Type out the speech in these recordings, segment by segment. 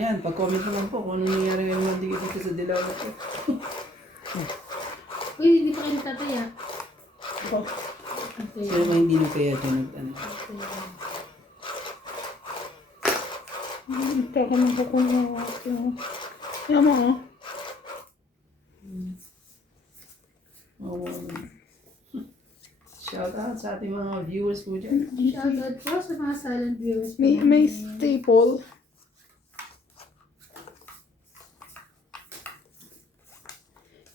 yan. Pag-comment naman po kung ano nangyari ngayon mga dito sa dilaw na po. Uy, hindi pa kayo natataya. Okay. Sino ba hindi nagkaya dyan ano? Ito ka nang kukunin ako. Yan mo, oh. Oh, shout out sa ating mga viewers po dyan. Shoutout po sa mga silent viewers. May staple.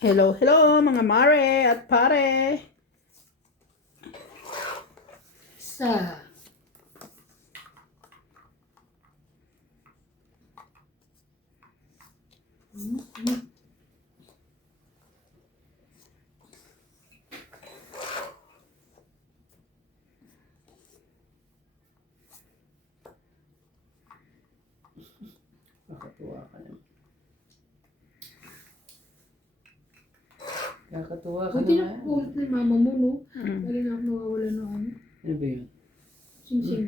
Hello, hello mga mare at pare. Sa Nakatuwa ka naman. Nakatuwa ka buti na naman. po ni mama mo, no? Lagi na ako nawawala ng ano. Ano ba yun? Sing-sing.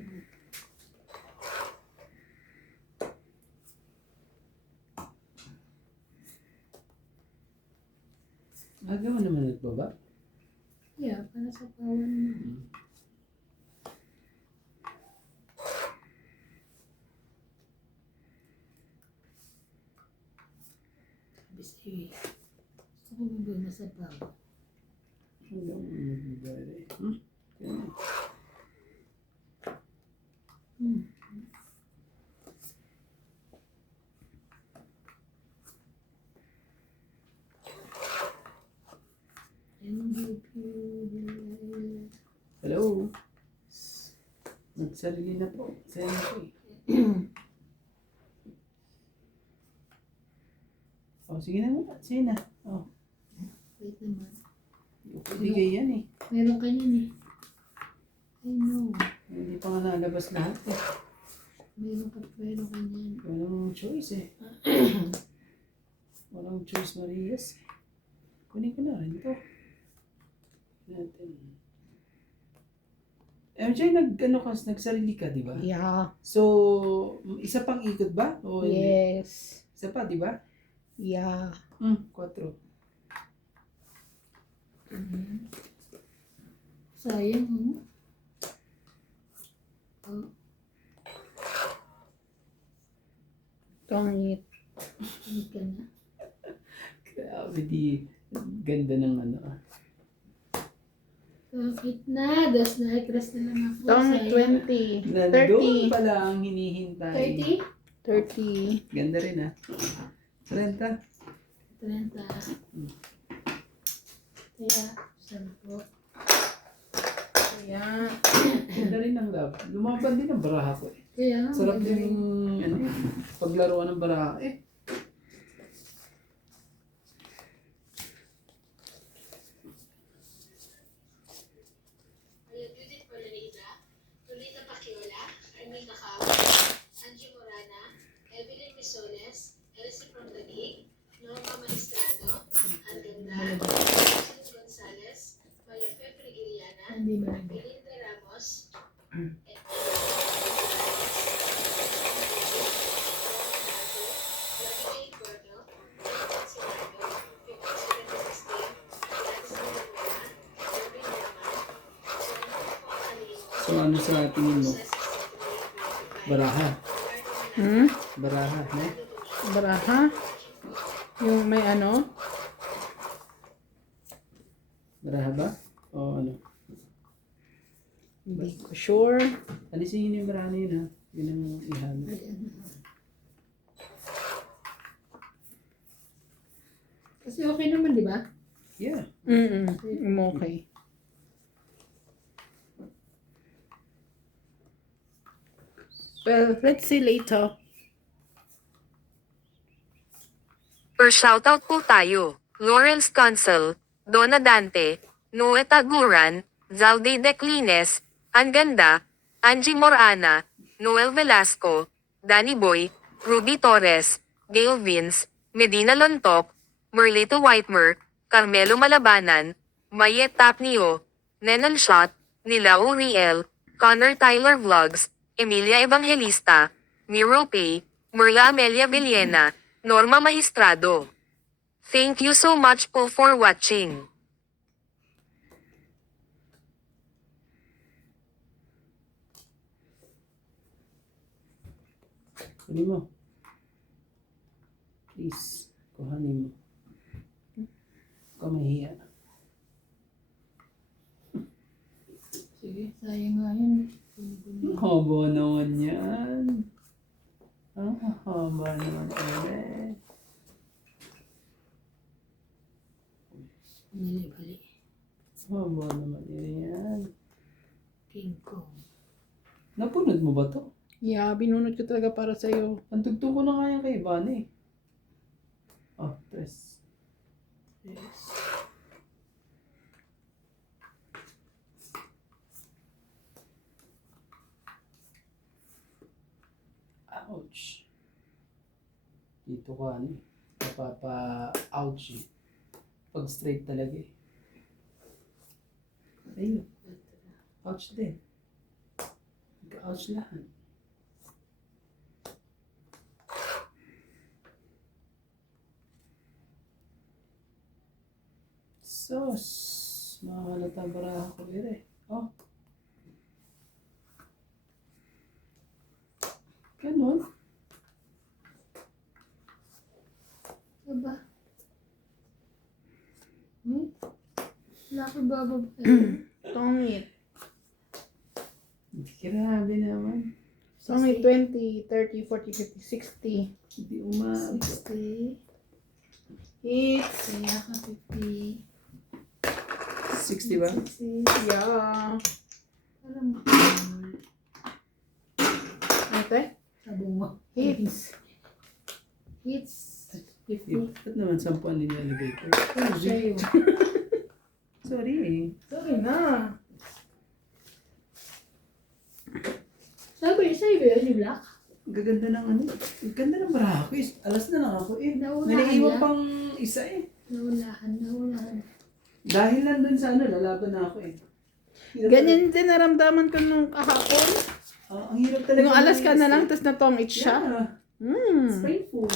Aga mo naman nagbaba? Yeah, para sa pawan mo. Sabi sa'yo eh. Gusto ko mabay na sa pawan. Hanggang nagbibari. Yan. Hello? Nagsarili na po. Sa'yo na po eh. Oh, sige na muna. Sige na. Oh, Wait naman. bigay yan eh. Meron ka niyan eh. I know. Hindi pa nga nalabas lahat eh. Meron ka niyan. Walang choice eh. Walang choice, Marias. Kunin ko na rin ito. Natin. MJ, nagsarili ka, di ba? Yeah. So, isa pang ikot ba? O hindi? Yes. Isa pa, di ba? Yeah. 4. Sayang, no? Oh, Tongit. hindi ka na. Grabe, di. Ganda ng ano. Bakit na? Das na, i-press na lang ako. Tongit Sayang. 20. Nandun 30. pala ang hinihintay. 30? 30. Ganda rin ah. 30. 30. Kaya, 10. Ayan. Ganda rin ang love. Lumaban din ang baraha ko eh. Kaya, Sarap maganda din ano, paglaruan ng baraha eh. Judith Palanita, Lolita Pacchiola, Armina Cao, Angie Morana, Evelyn Misoles, Elsie from Taguig, Norma Maestrado, Anganda, Susan Gonzalez, Maria Pepe Iliana, Hindi malagay. Belinda Ramos, Larry Gordo, Nathan Sinado, Victor Sigan Agustin, Gladys Villanueva, Irving Laman, So ano sa tingin mo? Baraha. Baraha, no? Baraha. Yung may ano? Baraha ba? O ano? Hindi ko sure. Alisin yun yung baraha na yun ha. Yun ang ihalo. Kasi okay naman, di ba? Yeah. Okay. Well, let's see later. Per shoutout po tayo, Lawrence Consul, Donna Dante, Noe Taguran, Zalde Declines, Anganda, Angie Morana, Noel Velasco, Danny Boy, Ruby Torres, Gail Vince, Medina Lontok, Merlito Whitemer, Carmelo Malabanan, Mayet Tapnio, Nenal Shot, Nila Uriel, Connor Tyler Vlogs, Emilia Evangelista, Miro Pay, Merla Amelia Villena, Norma Maestrado. Thank you so much po for watching. Kunin mo. Please, kuhanin mo. Huwag ka mahiya. Sige, sayang nga yun. Kunin ko na. Ang haba naman yan. Ang haba naman ulit. Bali. Haba naman yan. King Kong. Napunod mo ba to? Yeah, binunod ko talaga para sa'yo. Ang tugtog ko na nga yan kay Ivana eh. Oh, tres. Yes. Ouch. Dito ka ano eh. Napapa-ouch eh. Pag straight talaga eh. Ayun. Ouch din. Nagka-ouch lahat. Sos. Makakalata ang baraha ko eh. Oh. Ganon. Diba? Laki babab. Tongit. Grabe naman. Tongit 20, 30, 40, 50, 60. Hindi umabot. 60. Hits. Kaya ka 50. 60 ba? 60. Yeah. Parang Ate? sabong mo. Hits. Hits. Eh, 50. ba't naman 10 ang nilalagay ko? Sa'yo. Sorry eh. Sorry na. Sa'yo ba yun yung black? Ang gaganda ng ano. Ang ganda ng baraha ko eh. Alas na lang ako eh. Naunahan May naiwan niya? pang isa eh. Naunahan. Dahil lang dun sa ano, lalaban na ako eh. Hirap Ganyan din naramdaman ko nung kahapon. talaga- ang hirap talaga. Yung alas ka na lang, mag-isip. tapos natongit siya. Yeah. It's Hmm. painful.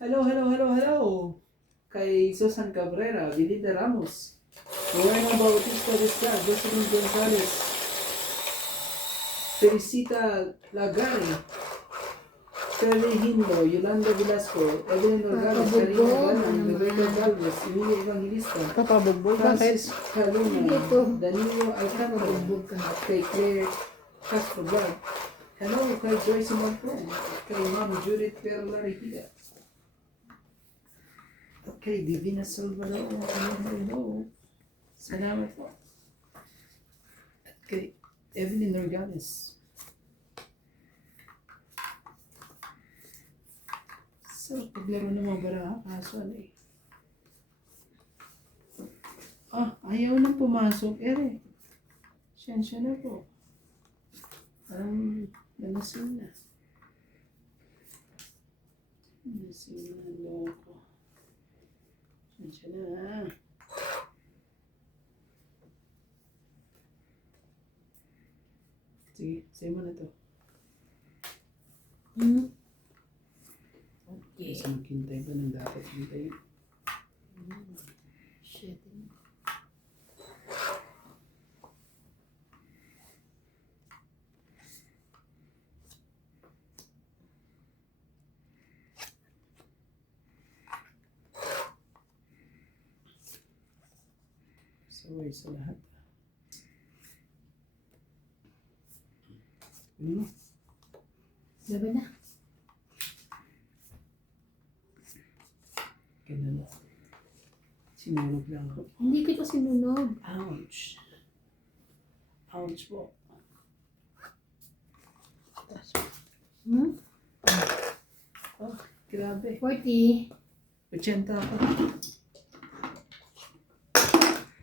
Hello. Kay Susan Cabrera, Belinda Ramos, Rowena Bautista Vizca, Jocelyn Gonzalez, Felicita Lagari, Shirley Hinlo, Yolanda Velasco, Evelyn Organo, Karina Galang, Rebecca Galvez, Emilia Evangelista, Papabugbog. Bakit? Francis Caluna, Dito. Danilo Alcantara, at kay Claire Castro Vlog. Hello kay Joyce Marcon, kay Ma'am Judith Perla Ripida, at kay Divina Salvador. Hello. Salamat po. At kay Evelyn Organes. So, paglaro ng mga baraha, kaso ano eh. Ayaw nang pumasok. Siyensya na po. Parang nalasin na. Nalasin na, loko. Siyensya na ha. Sige, sa'yo mo na to. Okay. Kasi maghintay ba ng dapat hintayin? Shit. Saway sa lahat. Ano? Laban na. Ganun. Sinulog lang ako. Hindi kita sinunog. Ouch. Ouch po. Oh, grabe. 40. 80 ako.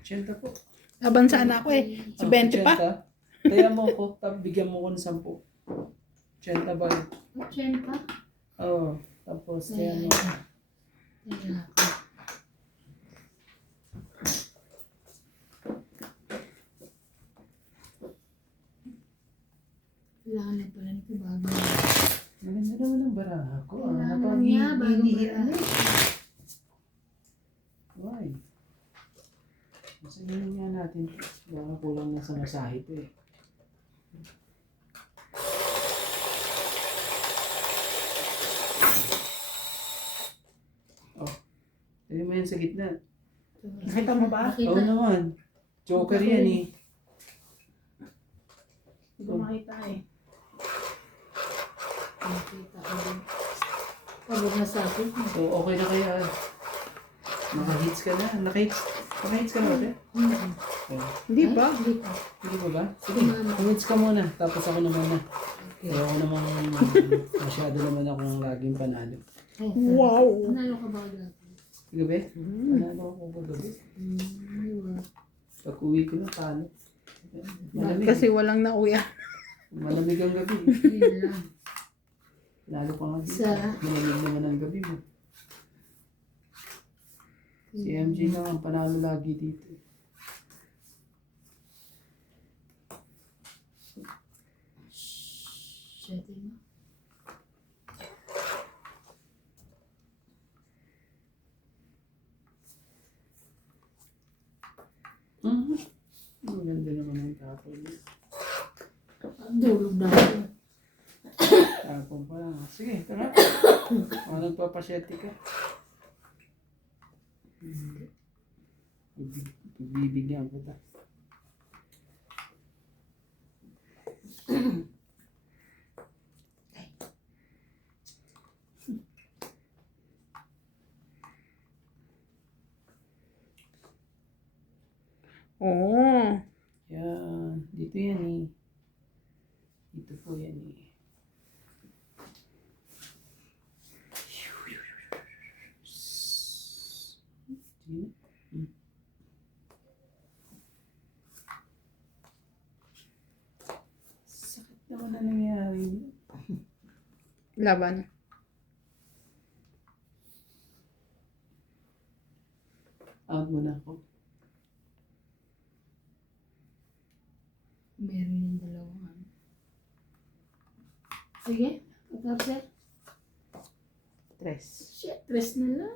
80 po. Laban sa anak ko eh. Si 20 pa. 80. Kaya mo ko, tapos bigyan mo ko ng 10. 80 ba yun? 80. Oo. Tapos, kaya mo. Kaya kailangan na pala nito bago. Maganda naman ang baraha. lang niya, bago Hinihiran pala. Why? Masayin nga natin. Baka kulang na sa masahe to eh. Oh. Pwede mo yan sa gitna. Nakita mo ba? Oo Nakita. naman. Joker yan eh. Hindi ko makita eh. Nakita ko din. Pagod na sa akin. So okay na kaya. Naka-hits ka na. Naka-hits ka na ba? Oh. Hindi ba? Hindi pa. Hindi ba ba? Sige, hits ka muna. Tapos ako naman na. Kaya ako namang masyado naman akong laging panalo. Ay, Wow. Nanalo ka ba dati? Gabi? Panalo ako gabi. Diba? Pag uwi ko na talo. Malamig. Kasi walang nauya. Malamig ang gabi. Yun lang. Lalo pa nga dito. Sa- Malamig naman ang gabi mo. Si MJ lang ang panalo lagi dito. Setting mo. Ang ganda naman ang tapon. Dulog na ako. Tapon pa lang. Sige, tara. Nagpapasyete ka. Bibigyan ko ta. Oo. Yan. Dito yan eh. Dito po yan eh. Sige. Sakit naman na nangyari. Laban. Out mo na ako. Meron yung dalawang ano. Sige. Pagkapit. Tres. Shit. Tres na lang.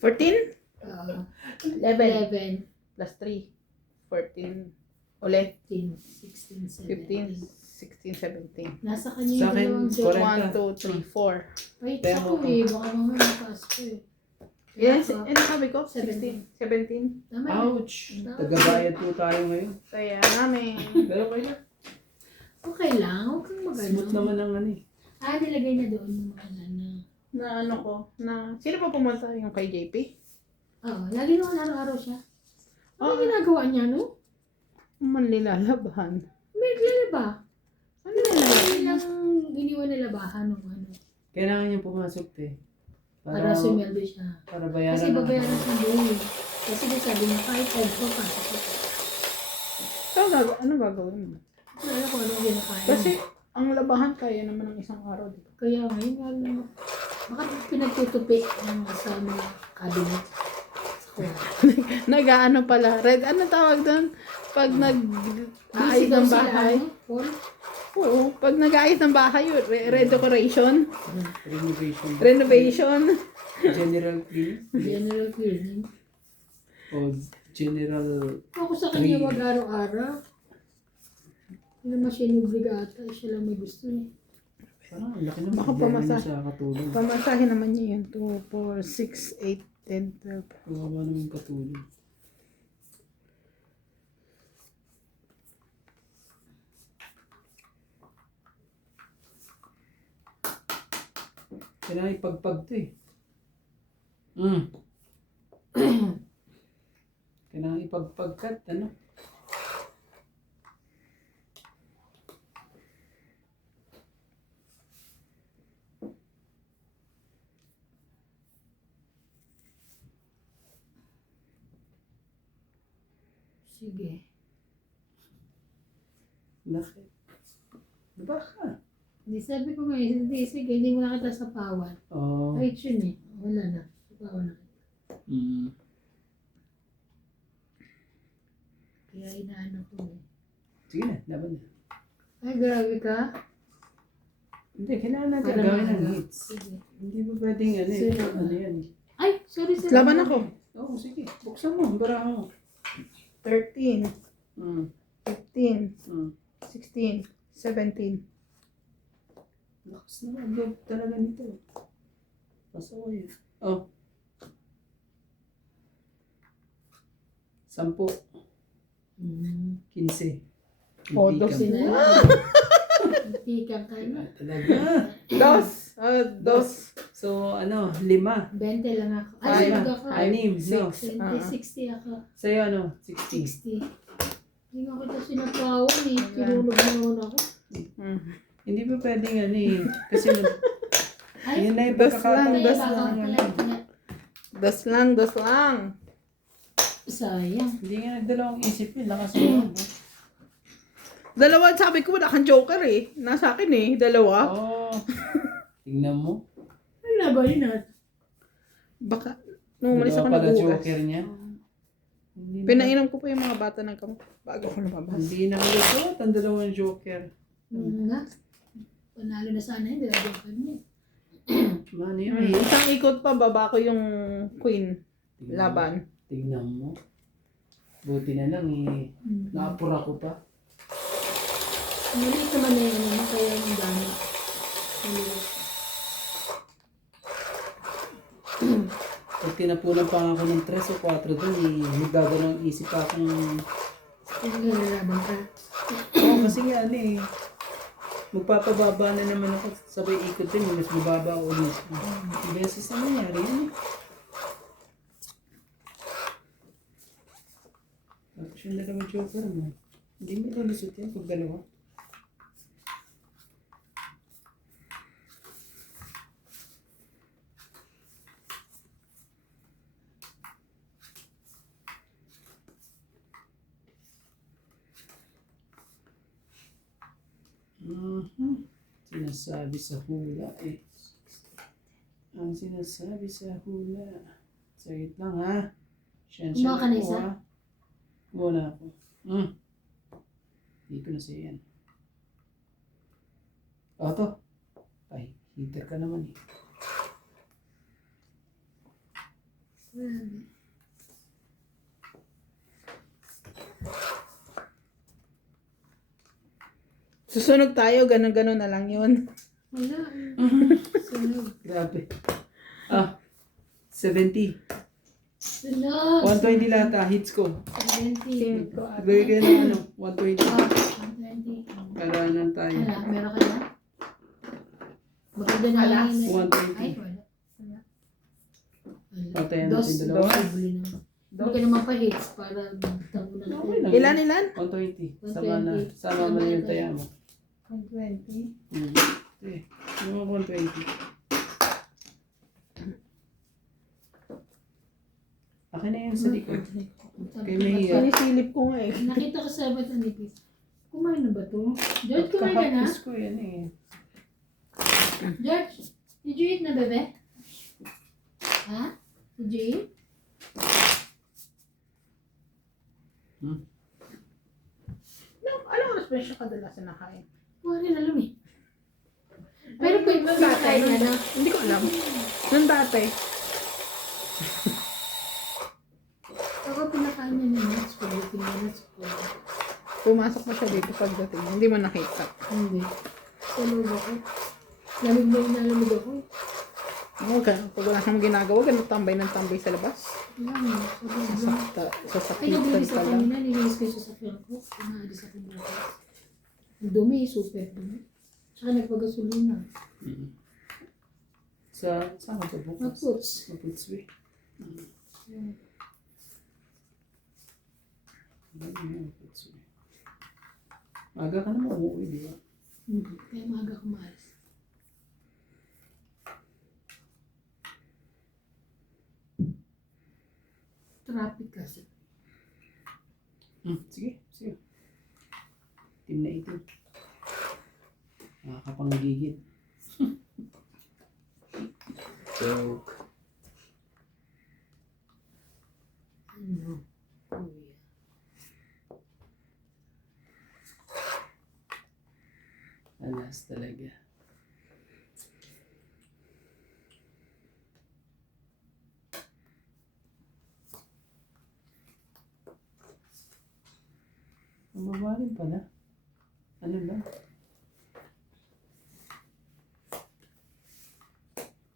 14 11. plus 3. 14. Ulit. 15. 16. 15, 17. 16, 17. Nasa kanya Sa yung akin, dalawang set. 1, 2, 3, 4. Wait, Pero ako ako- eh. Baka mamaya mataas ko eh. Yes, Ako, ano sabi ko? 17. 16, 17. Tama yun. Ouch! Tagabayad po tayo ngayon. Kaya namin. Pero kaya, Okay lang. Huwag kang magano. smooth naman ang ano eh. Nilagay niya doon yung mga na. Na ano ko, na sino pa pumunta yung kay JP? Oo. Lagi naman araw-araw siya. Ano Oo. ginagawa niya, no? Manlilalaban. May nila ba? Ano na lang? Ano nilang iniwan nila bahan ng ano? Kailangan niyang pumasok te. Para sumelde siya. Para bayaran Kasi ng- babayaran sa buhay. Kasi di sabi niya, kahit ko, pasok ko. So, ano gagawin mo? Ano ko anong ginakain. Kasi ang labahan kaya naman ng isang araw, di ba? Kaya ngayon, ano, baka pinagtutupi ng sa mga cabinet. Sa kwarto. Nag-ano pala, red, ano tawag doon? Pag nag-aayos Daw ng sila, bahay. ano, Paul? Oo, pag nag-aayos ng bahay, redecoration, Renovation. renovation. General cleaning. General cleaning. O general... Ako sa kanya Clean. wag araw-araw. Hindi naman siya inobligata. Siya lang may gusto niya. Parang ang laki naman. Baka Problema pamasa. niya sa katulong. Pamasahe naman niya yun, 2, 4, 6, 8, 10, 12. Kawawa naman yung katulong. Kailangan ipagpag to eh. Kailangan ipagpagkat, ano? Sige. Bakit? Baka. Hindi sabi ko nga, hindi, sige, hindi mo nakita sa pawan. Oo. Kahit yun eh. Wala na. Sa pawan na. Kaya inaano ko eh. Sige na, laban na. Ay, grabe ka. Hindi, kailangan natin Para gawin ng maaga. hits. Sige. Hindi ba pwedeng ano Sige. ano yan eh. Ay, sorry. Laban ako. Oo, sige. Buksan mo, barahan mo. 13, Mm. 15, Mm. 16, 17. Lakas na ang loob talaga nito. Pasaway. Oh. 10, Hmm. 15. Oh, Hindi dos ka- Sina. Tikang ka na. Talaga. Dos. Dos. So, ano, 5. 20 lang ako. Ay, Five. sumag ako. 6, no? 20, 60 ako. Sa'yo, ano? 60. 60. Hindi nga kita sinapawan eh. Tinulog na naman ako. Mm. Hindi ba pwedeng ano eh? Kasi Ay, yun na yung Das pagkakataon. lang, kaya das baka lang. pala pala. Dos lang, dos lang. Sayang. Hindi nga nagdalawang isip yun. Lakas mo. Dalawa, sabi ko, wala kang joker eh. Nasa akin eh, dalawa. Oh. Tingnan mo. Ano na ba yun natin? Baka, nung umalis ako Dalawa pala nag-ugas. joker niya. Hindi na- Pinainom ko pa yung mga bata ng kamot bago ako lumabas. Hindi na malusot ang dalawang joker. Nga. Panalo na sana yun. Dala joker niya. Ano yun? Isang ikot pa, baba ko yung queen. Laban. Tingnan mo. Buti na lang eh. Naapura ko pa. Maliit naman na yun. Ano kaya yung dami. Maliit. Pag tinapunan pa ako ng 3 o 4 dun eh. Nagdadalawang isip pa akong... Kung nilalaban ka. Oo, kasi nga ano eh. Magpapababa na naman ako. Sabay ikot din. Mas mababa ako ulit. Beses na nangyari yun eh. Tapos yung dalawang joker mo. Hindi mo lulusot yan pag dalawa. Sinasabi sa hula eh. Ang sinasabi sa hula. Sagit lang ha. Siyensya Kumuha ka na ako, isa? ha. Kumuha na ako. Hindi ko na siya yan. To. Ay, heater ka naman eh. Grabe. Susunog tayo, ganun-ganun na lang yun. Wala. Sunog. Grabe. 70. Sunog. 120 lahat ha. Hits ko. 70. Bigay kayo ng ano. 120. 120. Para nang tayo. Wala. Meron ka na? Maganda na Alas. lang yun. 120. Ay, wala. Wala. Patayan Dos. natin dalawa. Buli na. Hindi ka naman pa-hits para magtango na Okay lang. Ilan? 120. Sama na. 120. Sama mo na yung taya mo. 120. Okay. Yung 120. Akin na yun sa likod. Kay Mayor. Sinisilip ko nga eh. Nakita ko sa ba't nipis. Kumain na ba to? George, kumain ka na? Kahapis ko yan eh. George, did you eat na, bebe? Ha? Did you eat? Anong oras ba siya kadalasan nakain? Wala rin alam eh. Pero kung kumakain na na, Hindi ko alam. Nung dati. ako pinakain niya na nuts. Pagdating na nuts ko. Pumasok pa siya dito pagdating. Hindi mo nakita. Hindi. Sa loob ako. Lamig na yung nalamig ako. Okay. Pag wala kang ginagawa, ganun tambay ng tambay sa labas. Alam mo, sobrang Sa Ay, sakitan naglinis ka ako lang. kanina. Nilinis ko yung sasakyan ko. Pinaalis ako dito. Ang dumi, super dumi. Tsaka nagpagasolina. Saan ka ba bukas? Mag-puts. Maputswe. Maputswe. Aga ka naman umuwi, di ba? Kaya maaga kumalis. Traffic kasi. Sige, sige. Team na itim. Nakakapanggigit. Joke. Ano? Kuya. Alas talaga. akin pala. Ano lang?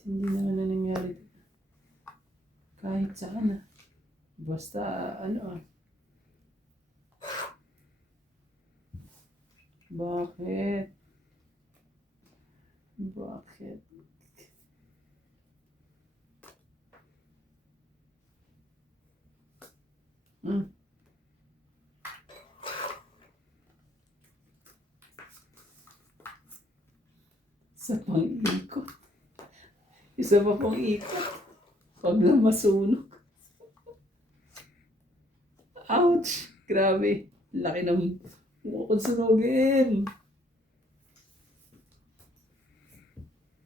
Hindi naman na nangyari. Kahit saan ah. Basta ano ah. Bakit? Bakit? Hmm. Isa pang ikot. Isa pa pang ikot. Pag na masunog. Ouch! Grabe. Laki ng mukha sunugin.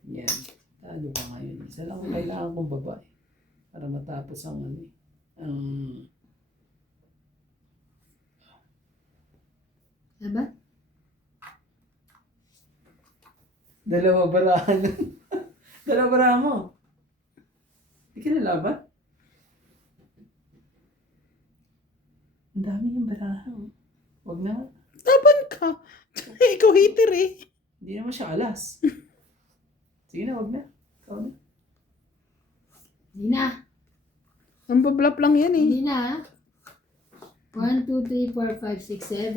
Yan. Talo ka ngayon. Isa lang ang kailangan kong babae. Para matapos ang ano eh. Ang Diba? dalawa barahan. Dalawa barahan mo. Hindi ka nalaban? Ang dami yung barahan. Huwag na. Laban ka. Ikaw hater eh. Hindi naman siya alas. Sige na, huwag na. Ikaw na. Hindi na. Ang bablap lang yan eh. Hindi na. 1, 2, 3, 4, 5,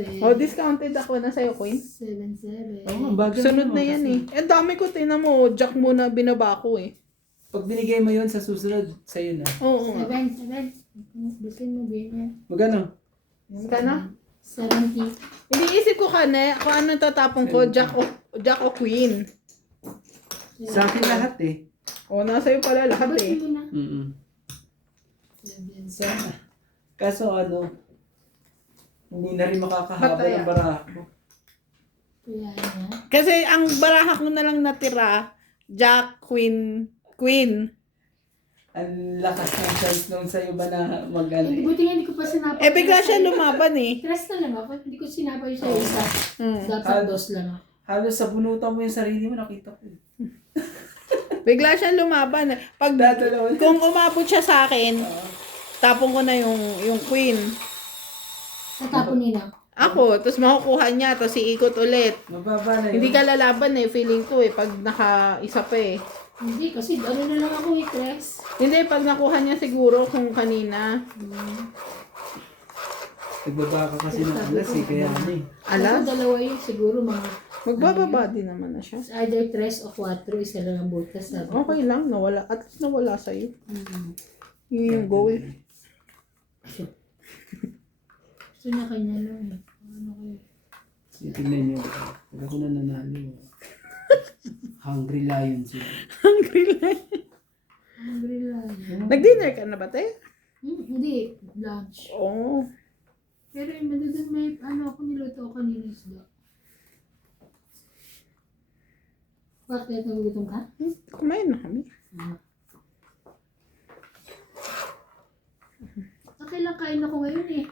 6, 7. Oh, discounted ako na sa'yo, Queen. 7, 7. Oo, bagay Sunod mo na yan kasi. eh. Ang dami ko, tingnan mo. Jack muna binaba ko eh. Pag binigay mo yun sa susunod, sa'yo na. Oo nga. 7, 7. Bisin mo, ganyan. Magano? Kana? 70. Iniisip ko kung ano tatapon ko, Jack o Queen. Sa akin lahat eh. O, nasa iyo pala lahat Ba't eh. mo na? Mm-mm. 7. Sana. Kaso ano, hindi na rin makakahaba Bataya. ng baraha ko. Kaya na. Kasi ang baraha ko na lang natira, Jack, Queen. Ang lakas ng chance nung sa'yo ba na mag-ano Eh, eh. buti nga hindi ko pa sinapa. Eh, bigla siya lumaban eh. Tres na lang ako. Hindi ko sinapa yung sa isa. Hmm. Dapat dos lang ako. Halos sa bunutan mo yung sarili mo, nakita ko. eh. Bigla siya lumaban eh. Pag, Dadalaw na. kung umabot siya sa akin, tapon ko na yung Queen. Natapon nila. Ako, tapos makukuha niya, tapos iikot ulit. Mababa na yun. Hindi ka lalaban eh, feeling ko eh, pag naka-isa pa eh. Hindi, kasi ano na lang ako eh, Tres. Hindi, pag nakuha niya siguro kung kanina. Nagbaba ka kasi ng alas eh, kaya ano eh. Alas? Ako dalawa yun, siguro mga Magbababa din naman na siya. either tres o cuatro, isa lang ang butas. Sabi ko. Okay lang, nawala. At least nawala sa'yo. Mm. Yun yung goal. Gusto niya kanya lang eh. Ano kayo? Tingnan nyo. Pag ako na nanalo. Hungry lion sila. Hungry lang. Hungry lang. Nag-dinner ka na ba, te? Hindi, lunch. Oo. Pero yung madudun may ano ako niluto ko kanina isda. Bakit? Nagugutom ka? Kumain na kami. Okay lang, kain ako ngayon eh.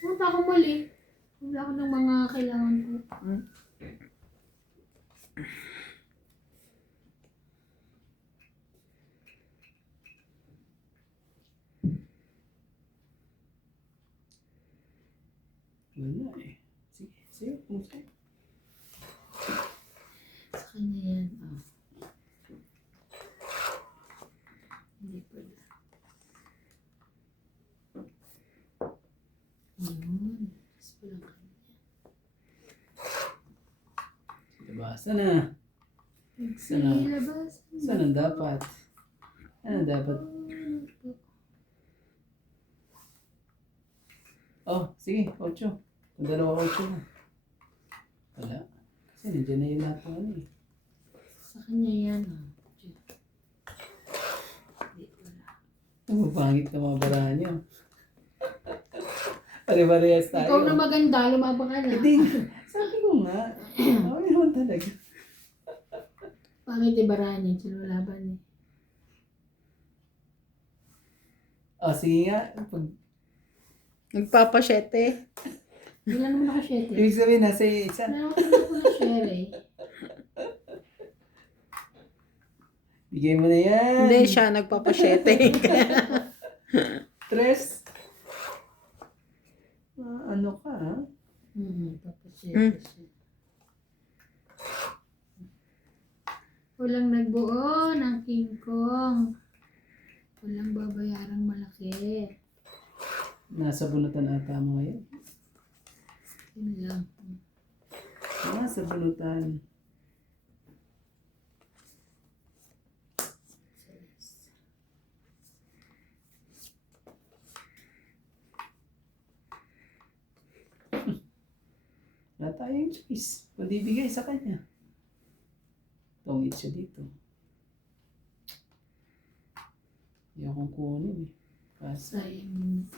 Punta ako muli. Wala ako ng mga kailangan ko. Wala eh. Sige, sige, puso. Sa kanya yan. Oh. Hindi pala. Yun. Tapos pala kanya. Diba? Sana. Sana. Ilabas. Sana dapat. Ano dapat? Oh, sige, 8. Kung dalawa 8 mo. Wala. Kasi nandiyan na yung lahat ng ano eh. Sa kanya yan. Oh. Hindi wala. Ang pangit na mga barahan niyo. Pare-parehas tayo. Ikaw na maganda, lumabang ka na. Hindi. Sabi ko nga. Okay naman talaga. Pangit ibarahan yun, sila laban eh. Oh, sige nga. Pag, Nagpapasyete. Hindi lang naman ako share eh. ibig sabihin nasa isa. Wala naman ako na share eh. Bigay mo na yan. Hindi siya nagpapasyete. 3. Ano ka ha? Walang nagbuo ng King Kong. Walang babayarang malaki. Nasa bunutan ata mo ngayon. Yun lang. Nasa bunutan. Wala tayong choice. Kundi bigay sa kanya. Tungit siya dito. Hindi akong kunin eh. Kasi, Sayang.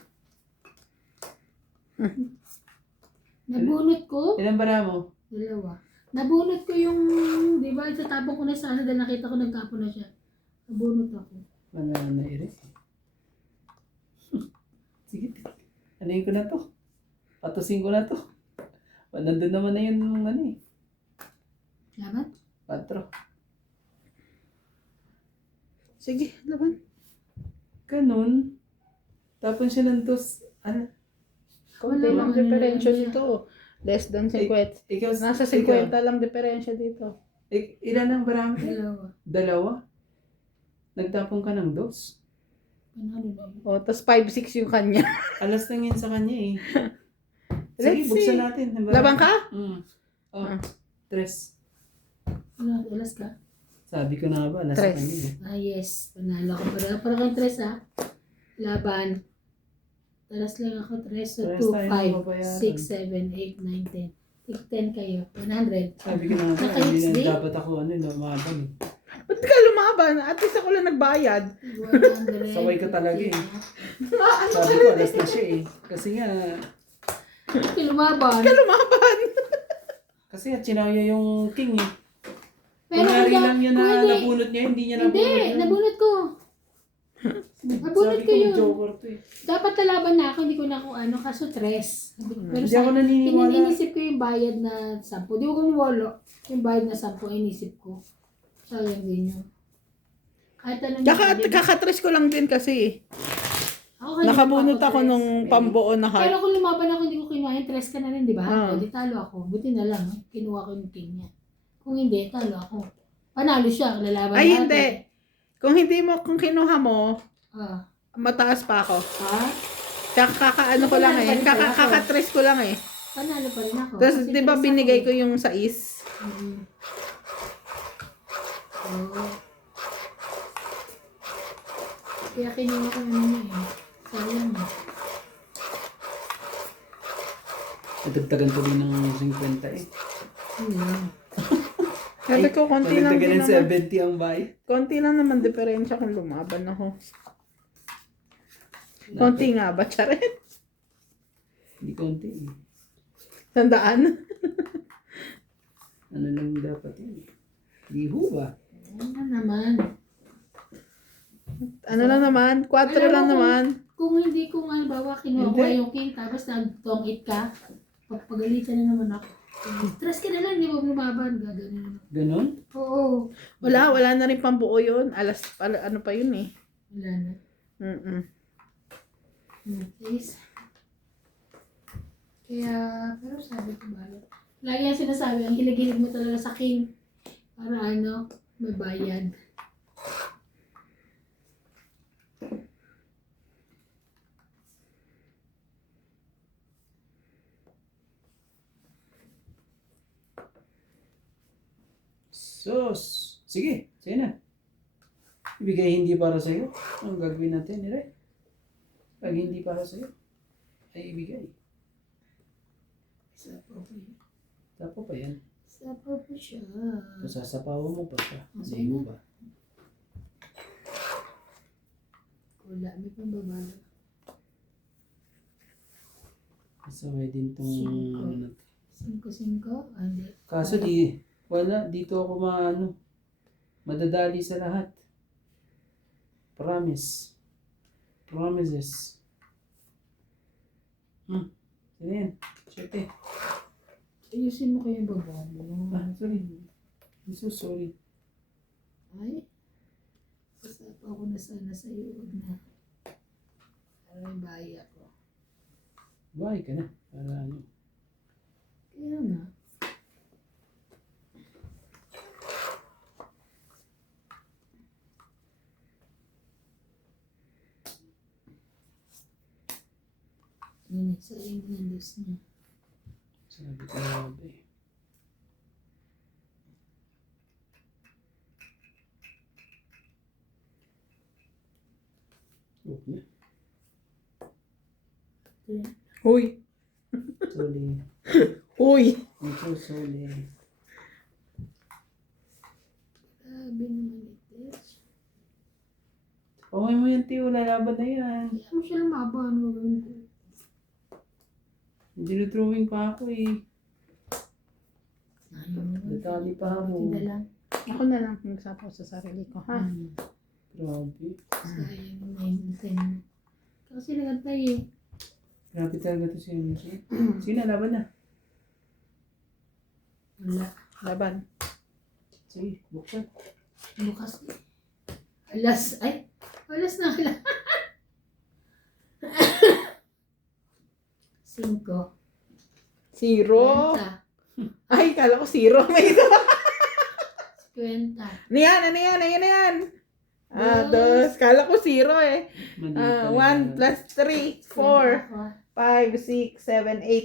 Nabunot ko. ilan bara mo? Dalawa. Nabunot ko yung, di ba, itatapon ko na sa ano dahil nakita ko nagkapon na siya. Nabunot ako. Wala na i-erase. Sige, anuhin ko na to. Patusin ko na to. Nandun naman na yun ano eh. Laban? 4. Sige, laban. Ganun. Tapos siya ng dos. Ano? Konti Wala lang naman, diferensya ano lang dito. Less than 50. Ikaw, Nasa 50 lang diferensya dito. Ilan ang barami? Dalawa. 2? Nagtapon ka ng dos. Panalo na yun. O, tas 5-6 yung kanya. Alas lang yun sa kanya eh. Let's Sige, buksan see. natin. Laban ka? Mm. Oh, Ah. 3. Ano, alas ka? Sabi ko na nga ba, alas sa Tres. kanya eh. Ah, yes. Panalo ko. Para kang tres, ha? Laban. Talas lang ako. Tres. So, Tres 2, tayo ng 5, babayaran. 6, 7, 8, 9, 10. Take 10 kayo. 100. Sabi ko na nga ba, Naka-XD? hindi na dapat ako lumaban eh. Ba't ka lumaban? At least ako lang nagbayad. 100. Saway ka talaga eh. Sabi ko, alas na siya eh. Kasi nga, Lumaban. Ka lumaban. kasi nga, chinaya yung king eh. Pero Kunyari kung lang yun kung na hindi- nabunot niya, hindi niya nabunot Hindi, yun. nabunot ko. Nabunot Sabi ko ko, yun. joker to eh. Dapat lalaban na ako, hindi ko na kung ano, kaso tres. Pero Hindi ako naniniwala. inisip ko yung bayad na 10. Di ko kumuwalo. Yung bayad na 10, inisip ko. Sayang din yun. Kahit ano Kakatres ko lang din kasi. ako kanina Nakabunot pa ako tres. nung pambuo na Pero heart. kung lumaban ako, hindi ko kinuha yung tres ka na rin, di ba? Ah. O, di talo ako. Buti na lang, kinuha ko yung king niya. Kung hindi, talo ako. Panalo siya, lalaban Ay, natin. hindi. Kung kinuha mo, Ah. mataas pa ako. Ha? Kakaano ko lang eh. Kakatres ko lang eh. Panalo pa rin ako. Tapos, Kasi di ba tres binigay ako ko eh. yung 6? Mm. Oo. Kaya kinuha ko naman niya eh. Sayang eh. Natagtagan ko din ng 50 eh. Sabi ko, konti lang din Natagtagan ng naman. 70 ang bay. Konti lang naman diferensya kung lumaban ako. Konti nga ba, Charet? Hindi konti eh. Tandaan. Ano lang dapat yun? Liho ba? Ano naman. Ano lang naman? 4 Alam lang mo naman. Kung hindi ko nga bawa, kinuha ko Hindi. yung king, tapos nag-tong it ka, pagpagalitan na naman ako. Stress ka na lang, di mo lumaban. Gagano naman. Ganon? Oo. Wala na rin pambuo yun. Ano pa yun eh. Wala na. Mm-mm. Please. Kaya, pero sabi ko ba, lagi ang sinasabi, ang hilig-hilig mo talaga sa king. Para ano, may bayad. Sus! Sige, sige na. Ibigay hindi para sa'yo. Ang gagawin natin, nire. Pag hindi para sa'yo, ay ibigay. Isa pa po yun. Tapo pa yan. Isa pa po siya. Kung sasapawan mo pa pa. Sige Hindi mo ba? Wala, may pambabala. Kasaway din tong... Cinco. ano na to. 5-5? Ah, hindi. Kaso wala, dito ako madadali sa lahat. Promise. Promises. Sino yan? Siyete. Ayusin mo kayong baba mo. Sorry. I'm so sorry. Ay, sasapa ako na sana sa iyo. Huwag na. Para may bahay ako. Bahay ka na. Para ano. Kaya nga. Yun, sayang din ang dos niya. Sabi ko grabe. Okay. Huy. Sorry. Huy. I'm so sorry. Grabe naman ito. Okay mo yan, Tiyo. Lalaban na yan. Kaya mo siya lumaba. Ano gagawin ko? Dinodrawing pa ako eh. Ayun. Natali pa ako. Tida lang. Ako na lang magsapaw sa sarili ko, ha? Grabe. Sayang naman. Kasi nagantay eh. Grabe talaga to si MJ. Sige na, laban na. Wala. Laban. Sige, buksan. Bukas. Alas. Ay. Alas na. Alas. 5. 0. 20. Ay, kala ko 0. May isa. 50. Ano yan? Ano yan? Ano yan? Dos. Kala ko 0 eh. Mali pala 1 yan. plus 3, 4, 5, 6, 7, 8.